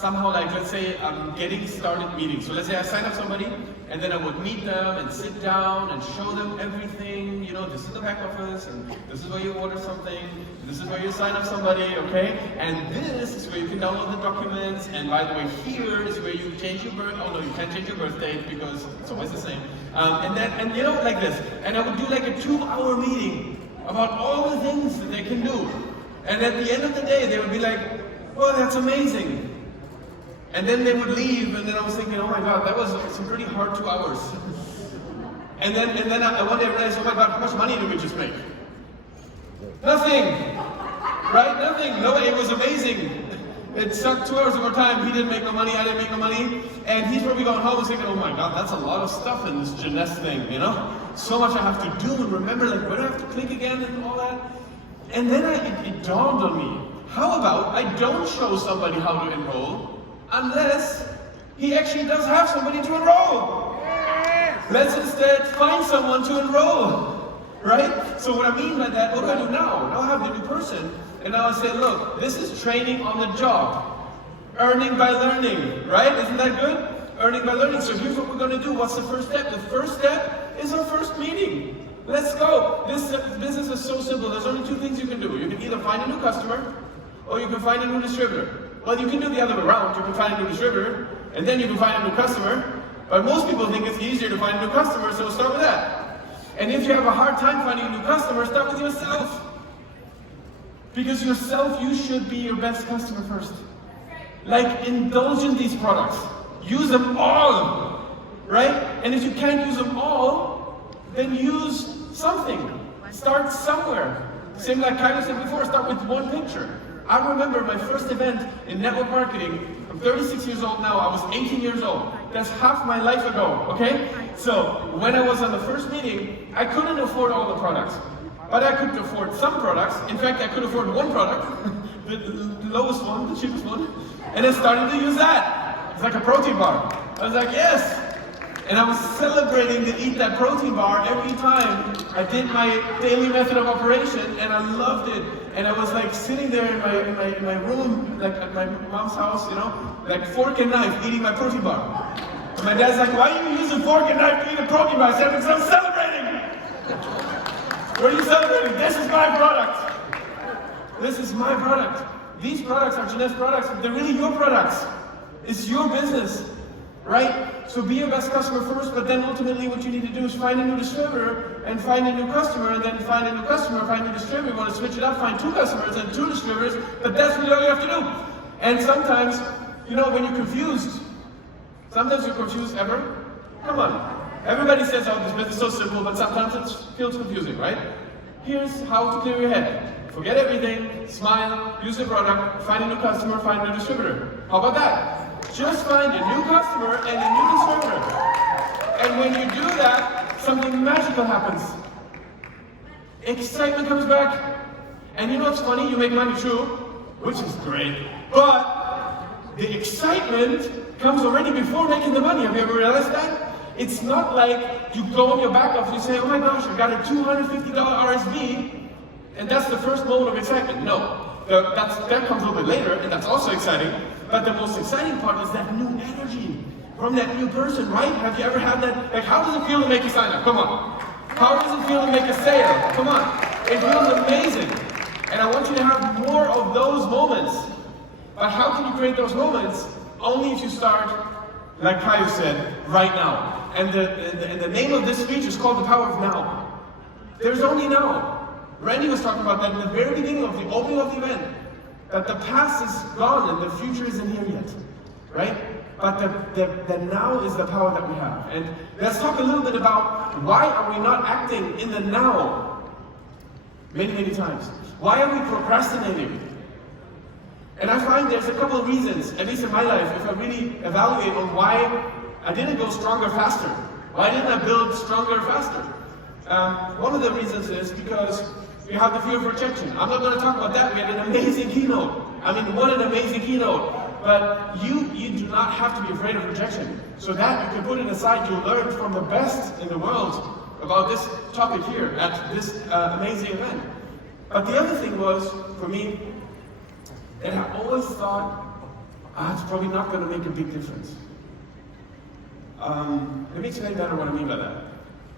somehow, like, let's say I'm getting started meeting. So let's say I sign up somebody, and then I would meet them and sit down and show them everything. You know, this is the back office, and this is where you order something, this is where you sign up somebody, okay? And this is where you can download the documents, and by the way, here is where you change your birth, oh no, you can't change your birth date because it's always the same. And you know, like this. And I would do like a 2-hour meeting about all the things that they can do. And at the end of the day, they would be like, well, that's amazing. And then they would leave, and then I was thinking, oh my God, that was some pretty hard 2 hours. and then I one day realized, oh my God, how much money did we just make? Nothing, right? Nothing. No, it was amazing. It sucked 2 hours of our time. He didn't make no money, I didn't make no money. And he's probably going home and thinking, oh my God, that's a lot of stuff in this Jeunesse thing, you know? So much I have to do and remember, like, where do I have to click again and all that? And then it dawned on me, how about I don't show somebody how to enroll unless he actually does have somebody to enroll. Let's instead find someone to enroll, right? So what I mean by that, what do I do now? Now I have the new person, and now I say, look, this is training on the job. Earning by learning, right? Isn't that good? Earning by learning. So here's what we're going to do. What's the first step? The first step is our first meeting. Let's go. This business is so simple. There's only 2 things you can do. You can either find a new customer, or you can find a new distributor. Well, you can do the other way around. You can find a new distributor, and then you can find a new customer. But most people think it's easier to find a new customer, so start with that. And if you have a hard time finding a new customer, start with yourself. Because yourself, you should be your best customer first. Like, indulge in these products. Use them all, right? And if you can't use them all, then use something. Start somewhere. Same like Kyle said before, start with one picture. I remember my first event in network marketing. I'm 36 years old now, I was 18 years old. That's half my life ago, okay? So, when I was on the first meeting, I couldn't afford all the products. But I could afford some products. In fact, I could afford one product, the lowest one, the cheapest one. And I started to use that. It's like a protein bar. I was like, yes! And I was celebrating to eat that protein bar every time I did my daily method of operation, and I loved it. And I was like sitting there in my room, like at my mom's house, you know, like fork and knife, eating my protein bar. And my dad's like, why are you using fork and knife to eat a protein bar? I said, because I'm celebrating! What are you celebrating? This is my product! This is my product. These products are Jeunesse products, they're really your products. It's your business, right? So be your best customer first, but then ultimately what you need to do is find a new distributor and find a new customer, and then find a new customer, find a new distributor. You want to switch it up, find 2 customers and 2 distributors, but that's really all you have to do. And sometimes, you know, when you're confused, sometimes you're confused ever. Come on. Everybody says, oh, this business is so simple, but sometimes it feels confusing, right? Here's how to clear your head. Forget everything, smile, use the product, find a new customer, find a new distributor. How about that? Just find a new customer and a new distributor. And when you do that, something magical happens. Excitement comes back. And you know what's funny? You make money too, which is great. But the excitement comes already before making the money. Have you ever realized that? It's not like you go on your back office and you say, oh my gosh, I got a $250 RSV, and that's the first moment of excitement. No, that comes a little bit later, and that's also exciting. But the most exciting part is that new energy from that new person, right? Have you ever had that? Like, how does it feel to make a sign up? Come on. How does it feel to make a sale? Come on. It feels amazing. And I want you to have more of those moments. But how can you create those moments? Only if you start, like Feier said, right now. And the name of this speech is called The Power of Now. There's only now. Randy was talking about that in the very beginning of the opening of the event. That the past is gone and the future isn't here yet. Right? But the now is the power that we have. And let's talk a little bit about why are we not acting in the now many, many times. Why are we procrastinating? And I find there's a couple of reasons, at least in my life, if I really evaluate on why I didn't go stronger faster. Why didn't I build stronger faster? One of the reasons is because we have the fear of rejection. I'm not going to talk about that. We had an amazing keynote. I mean, what an amazing keynote. But you do not have to be afraid of rejection. So that you can put it aside. You learn from the best in the world about this topic here at this amazing event. But the other thing was, for me, that I always thought it's probably not going to make a big difference. Let me explain better what I mean by that.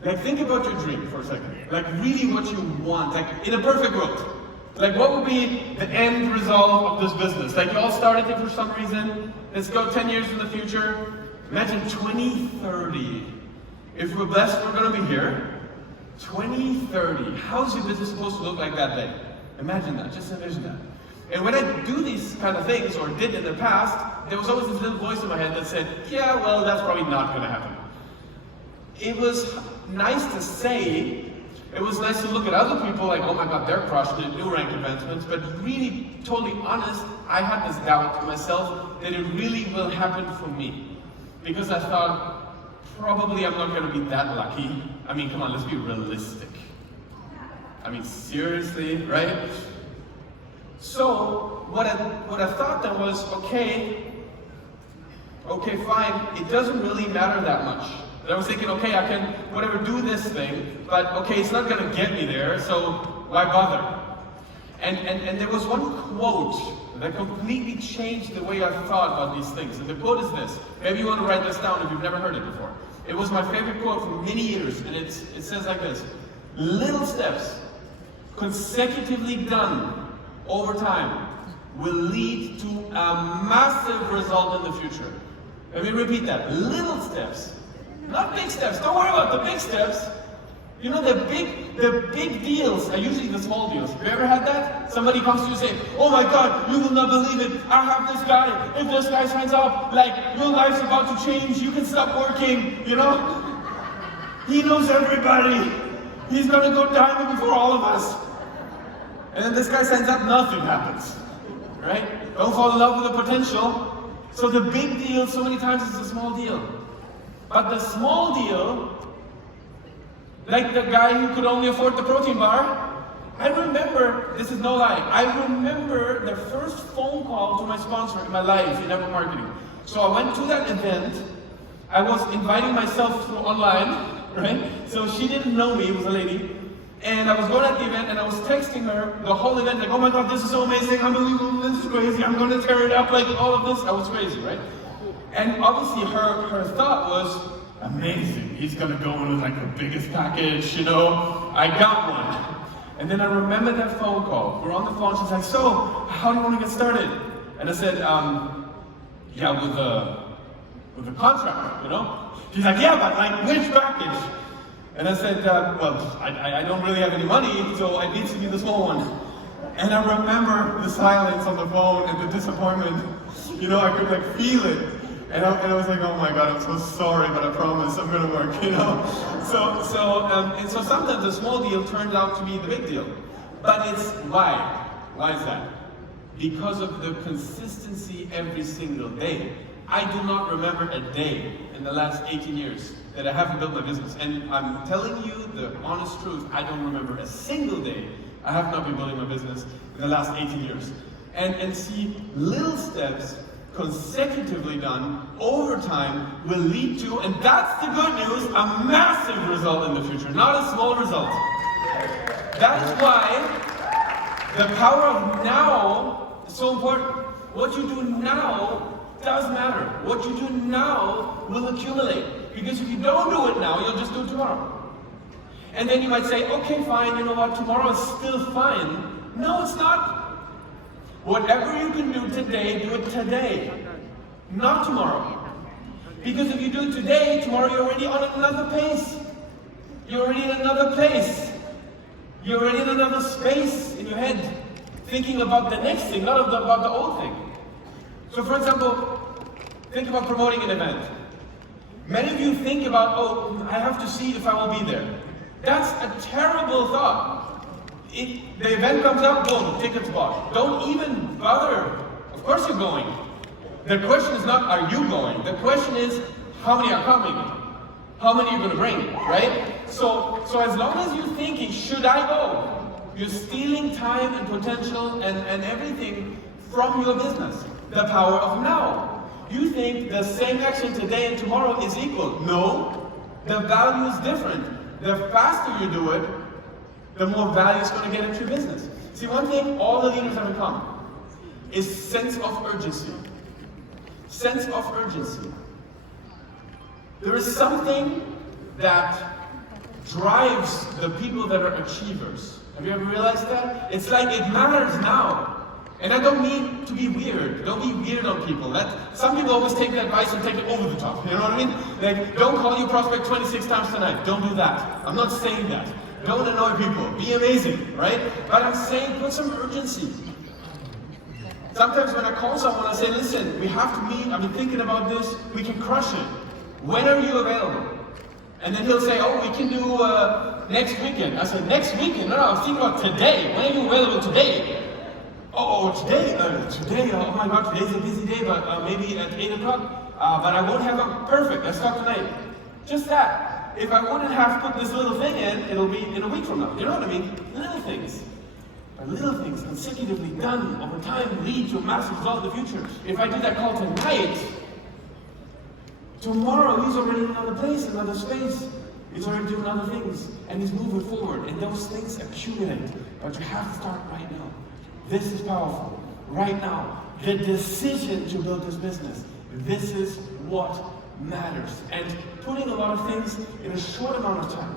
Like, think about your dream for a second. Like, really what you want. Like, in a perfect world. Like, what would be the end result of this business? Like, you all started it for some reason. Let's go 10 years in the future. Imagine 2030. If we're blessed, we're going to be here. 2030. How's your business supposed to look like that day? Imagine that. Just envision that. And when I do these kind of things, or did in the past, there was always this little voice in my head that said, yeah, well, that's probably not going to happen. It was nice to say, it was nice to look at other people like, oh my God, they're crushing it, new rank advancements, but really, totally honest, I had this doubt to myself that it really will happen for me. Because I thought, probably I'm not going to be that lucky. I mean, come on, let's be realistic. I mean, seriously, right? So, what I thought then was, okay, fine, it doesn't really matter that much. And I was thinking, okay, I can, whatever, do this thing, but okay, it's not gonna get me there, so why bother? And there was one quote that completely changed the way I thought about these things. And the quote is this. Maybe you want to write this down if you've never heard it before. It was my favorite quote for many years, and it says like this: little steps, consecutively done over time, will lead to a massive result in the future. Let me repeat that. Little steps, not big steps. Don't worry about the big steps. You know, the big deals are usually the small deals. Have you ever had that? Somebody comes to you and say, oh my God, you will not believe it. I have this guy. If this guy signs up, like, your life's about to change. You can stop working, you know? He knows everybody. He's going to go diamond before all of us. And then this guy signs up, nothing happens, right? Don't fall in love with the potential. So the big deal so many times is a small deal. But the small deal, like the guy who could only afford the protein bar, I remember, this is no lie, I remember the first phone call to my sponsor in my life in network marketing. So I went to that event. I was inviting myself through online, right? So she didn't know me, it was a lady. And I was going at the event and I was texting her the whole event, like, oh my God, this is so amazing, unbelievable, this is crazy, I'm going to tear it up, like all of this. I was crazy, right? And obviously her thought was, amazing, he's going to go in with like the biggest package, you know, I got one. And then I remember that phone call. We're on the phone, she's like, so, how do you want to get started? And I said, yeah, with a contract, you know? She's like, yeah, but like, which package? And I said, well, I don't really have any money, so it needs to be the small one. And I remember the silence on the phone and the disappointment. You know, I could like feel it. And I was like, oh my God, I'm so sorry, but I promise I'm gonna work, you know? And so sometimes the small deal turns out to be the big deal. But it's why? Why is that? Because of the consistency every single day. I do not remember a day in the last 18 years that I haven't built my business. And I'm telling you the honest truth, I don't remember a single day I have not been building my business in the last 18 years. And see, little steps consecutively done over time will lead to, and that's the good news, a massive result in the future, not a small result. That is why the power of now is so important. What you do now does matter. What you do now will accumulate. Because if you don't do it now, you'll just do it tomorrow. And then you might say, okay, fine, you know what, tomorrow is still fine. No, it's not. Whatever you can do today, do it today, not tomorrow. Because if you do it today, tomorrow you're already on another pace. You're already in another place. You're already in another space in your head, thinking about the next thing, not about the old thing. So for example, think about promoting an event. Many of you think about, oh, I have to see if I will be there. That's a terrible thought. The event comes up, boom, tickets bought. Don't even bother. Of course you're going. The question is not, are you going? The question is, how many are coming? How many are you going to bring, right? So as long as you're thinking, should I go? You're stealing time and potential and everything from your business. The power of now. You think the same action today and tomorrow is equal. No, the value is different. The faster you do it, the more value it's going to get into your business. See, one thing all the leaders have in common is sense of urgency. sense of urgency. There is something that drives the people that are achievers. Have you ever realized that? It's like it matters now. And I don't mean to be weird. Don't be weird on people. Some people always take that advice and take it over the top. You know what I mean? Like, don't call your prospect 26 times tonight. Don't do that. I'm not saying that. Don't annoy people. Be amazing, right? But I'm saying put some urgency. Sometimes when I call someone, I say, listen, we have to meet. I've been thinking about this. We can crush it. When are you available? And then he'll say, oh, we can do next weekend. I said, next weekend? No, I was thinking about today. When are you available today? Today? Oh my God, today's a busy day, but maybe at 8 o'clock. But I won't have a perfect. Let's talk tonight. Just that. If I wouldn't have put this little thing in, it'll be in a week from now. You know what I mean? Little things. But little things consecutively done over time lead to a massive result in the future. If I do that call tonight, tomorrow he's already in another place, another space. He's already doing other things. And he's moving forward. And those things accumulate. But you have to start right now. This is powerful. Right now. The decision to build this business. This is what matters. And putting a lot of things in a short amount of time.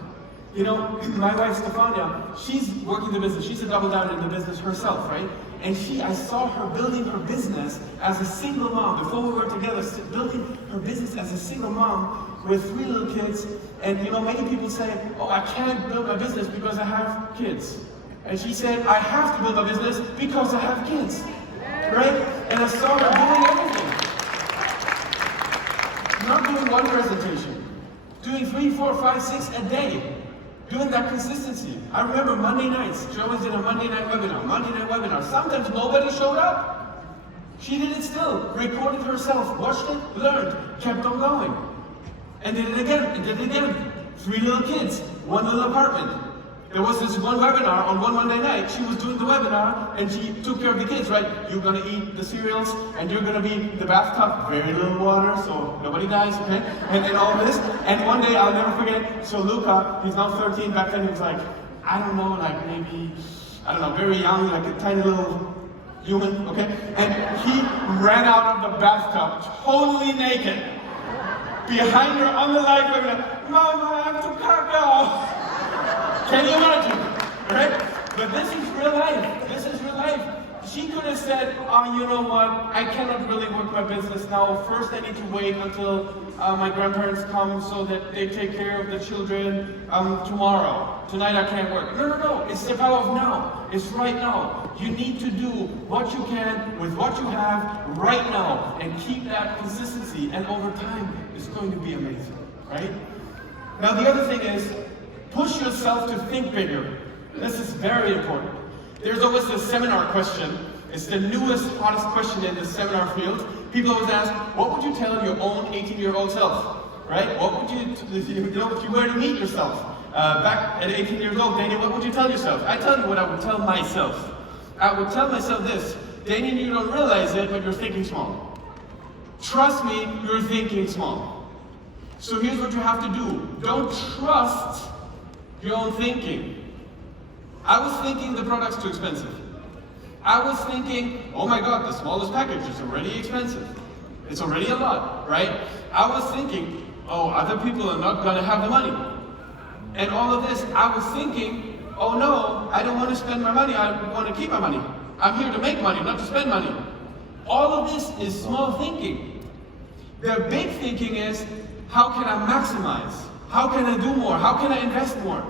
You know, my wife Stefania, she's working the business. She's a double down in the business herself, right? And I saw her building her business as a single mom. Before we were together, building her business as a single mom with 3 little kids. And you know, many people say, oh, I can't build my business because I have kids. And she said, I have to build my business because I have kids. Right? And I saw her doing everything. Not doing one presentation. Doing 3, 4, 5, 6 a day. Doing that consistency. I remember Monday nights. She always did a Monday night webinar. Sometimes nobody showed up. She did it still. Recorded herself, watched it, learned, kept on going. And did it again, 3 little kids, 1 little apartment. There was this one webinar on one Monday night. She was doing the webinar and she took care of the kids, right? You're gonna eat the cereals and you're gonna be in the bathtub, very little water, so nobody dies, okay? And all this. And one day, I'll never forget, so Luca, he's now 13, back then he was like, I don't know, like maybe, very young, like a tiny little human, okay? And he ran out of the bathtub, totally naked, behind her on the live webinar, Mama, I have to caca. Can you imagine? Right? But this is real life. This is real life. She could have said, oh, you know what? I cannot really work my business now. First, I need to wait until my grandparents come so that they take care of the children tomorrow. Tonight, I can't work. No. It's the power of now. It's right now. You need to do what you can with what you have right now and keep that consistency. And over time, it's going to be amazing. Right? Now, the other thing is, push yourself to think bigger. This is very important. There's always this seminar question. It's the newest, hottest question in the seminar field. People always ask, what would you tell your own 18-year-old self? Right? What would you, if you were to meet yourself back at 18 years old, Danien, what would you tell yourself? I tell you what I would tell myself. I would tell myself this, Danien, you don't realize it, but you're thinking small. Trust me, you're thinking small. So here's what you have to do. Don't trust your own thinking. I was thinking the product's too expensive. I was thinking, oh my God, the smallest package is already expensive. It's already a lot, right? I was thinking, oh, other people are not gonna have the money. And all of this, I was thinking, oh no, I don't want to spend my money, I want to keep my money. I'm here to make money, not to spend money. All of this is small thinking. The big thinking is, how can I maximize? How can I do more? How can I invest more?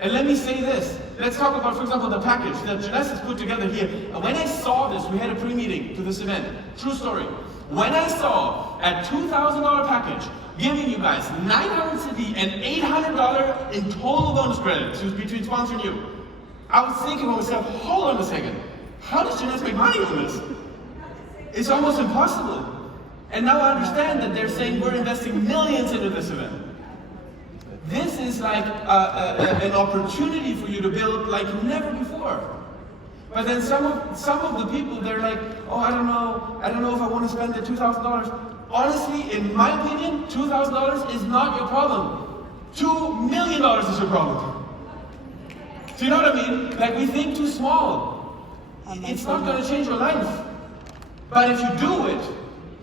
And let me say this. Let's talk about, for example, the package that Jeunesse has put together here. When I saw this, we had a pre-meeting to this event. True story. When I saw a $2,000 package giving you guys $950 and $800 in total bonus credits between sponsor and you, I was thinking to myself, hold on a second. How does Jeunesse make money on this? It's almost impossible. And now I understand that they're saying we're investing millions into this event. This is like an opportunity for you to build like never before. But then some of the people, they're like, oh, I don't know if I want to spend the $2,000. Honestly, in my opinion, $2,000 is not your problem. $2 million is your problem. Do you know what I mean? Like, we think too small. It's not going to change your life. But if you do it,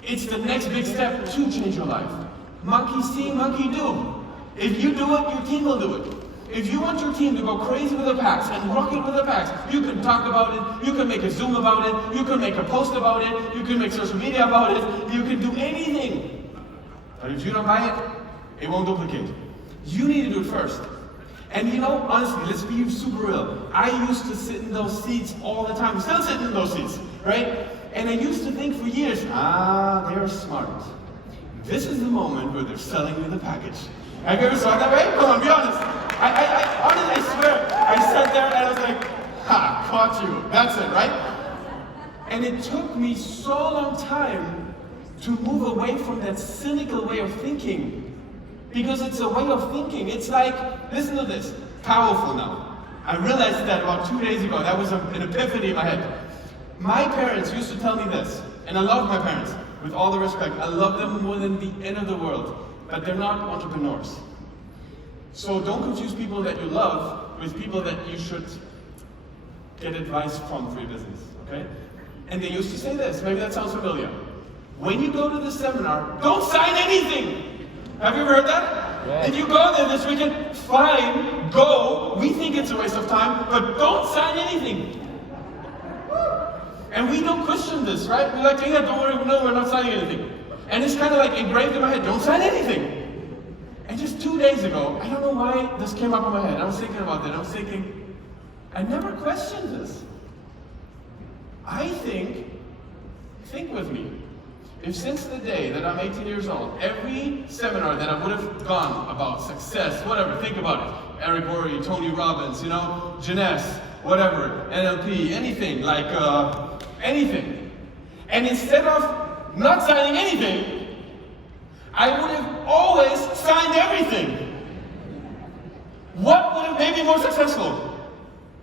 It's the next big step to change your life. Monkey see, monkey do. If you do it, your team will do it. If you want your team to go crazy with the packs and rock it with the packs, you can talk about it, you can make a Zoom about it, you can make a post about it, you can make social media about it, you can do anything. But if you don't buy it, it won't duplicate. You need to do it first. And you know, honestly, let's be super real. I used to sit in those seats all the time. I'm still sitting in those seats, right? And I used to think for years, they're smart. This is the moment where they're selling me the package. Have you ever saw it that way? Come on, be honest. I honestly, I swear, I sat there and I was like, ha, caught you. That's it, right? And it took me so long time to move away from that cynical way of thinking. Because it's a way of thinking. It's like, listen to this, powerful now. I realized that about 2 days ago. That was an epiphany in my head. My parents used to tell me this, and I love my parents, with all the respect. I love them more than the end of the world. But they're not entrepreneurs. So don't confuse people that you love with people that you should get advice from for your business, okay? And they used to say this, maybe that sounds familiar. When you go to the seminar, don't sign anything. Have you ever heard that? Yeah. If you go there this weekend, fine, go. We think it's a waste of time, but don't sign anything. And we don't question this, right? We're like, yeah, don't worry, no, we're not signing anything. And it's kind of like engraved in my head, don't sign anything. And just 2 days ago, I don't know why this came up in my head. I was thinking about that. I was thinking, I never questioned this. I think with me, if since the day that I'm 18 years old, every seminar that I would have gone about success, whatever, think about it. Eric Worre, Tony Robbins, you know, Jeunesse, whatever, NLP, anything, like anything. And instead of not signing anything, I would have always signed everything. What would have made me more successful?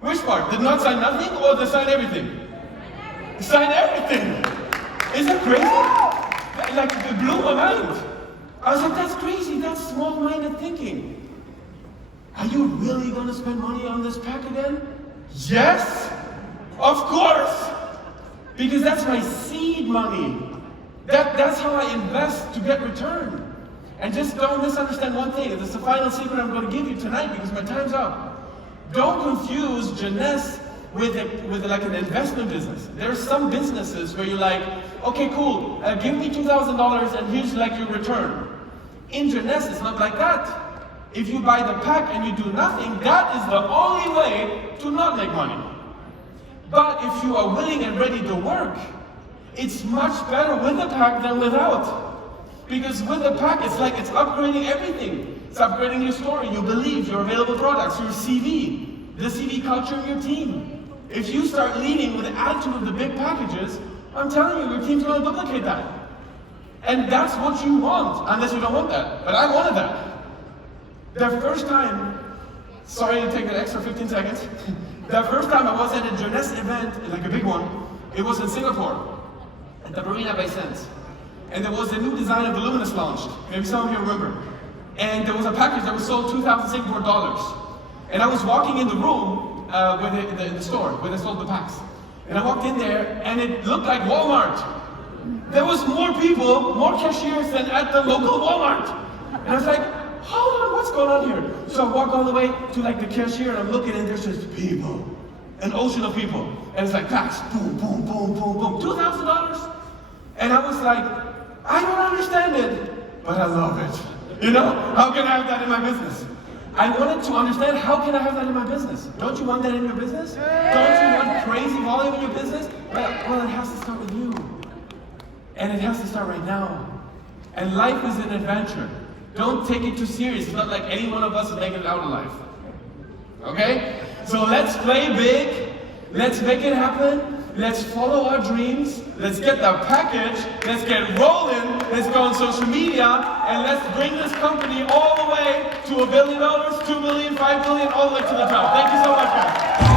Which part? Did not sign nothing or did sign everything? Sign everything. Isn't that crazy? Like, it blew my mind. I was like, that's crazy. That's small-minded thinking. Are you really going to spend money on this pack again? Yes, of course. Because that's my seed money. That's how I invest to get return. And just don't misunderstand one thing. This is the final secret I'm going to give you tonight because my time's up. Don't confuse Jeunesse with like an investment business. There's some businesses where you're like, okay, cool, give me $2,000 and here's like your return. In Jeunesse, it's not like that. If you buy the pack and you do nothing, that is the only way to not make money. But if you are willing and ready to work, it's much better with the pack than without. Because with the pack, it's like it's upgrading everything. It's upgrading your story, your beliefs, your available products, your CV, the CV culture of your team. If you start leading with the attitude of the big packages, I'm telling you, your team's going to duplicate that. And that's what you want, unless you don't want that. But I wanted that. The first time, sorry to take that extra 15 seconds. The first time I was at a Jeunesse event, like a big one, it was in Singapore, at the Marina Bay Sands. And there was a new design of Voluminous launched. Maybe some of you remember. And there was a package that was sold 2,000 Singapore dollars. And I was walking in the room, in the store, where they sold the packs. And I walked in there, and it looked like Walmart. There was more people, more cashiers than at the local Walmart. And I was like, hold on, what's going on here? So I walk all the way to like the cashier, and I'm looking, and there's just people. An ocean of people. And it's like packs, boom, boom, boom, boom, boom. $2,000? And I was like, I don't understand it, but I love it. You know, how can I have that in my business? I wanted to understand, how can I have that in my business? Don't you want that in your business? Don't you want crazy volume in your business? Well, it has to start with you. And it has to start right now. And life is an adventure. Don't take it too serious. It's not like any one of us is making it out of life. Okay? So let's play big. Let's make it happen. Let's follow our dreams. Let's get the package. Let's get rolling. Let's go on social media. And let's bring this company all the way to $1 billion, 2 million, 5 million, all the way to the top. Thank you so much, guys.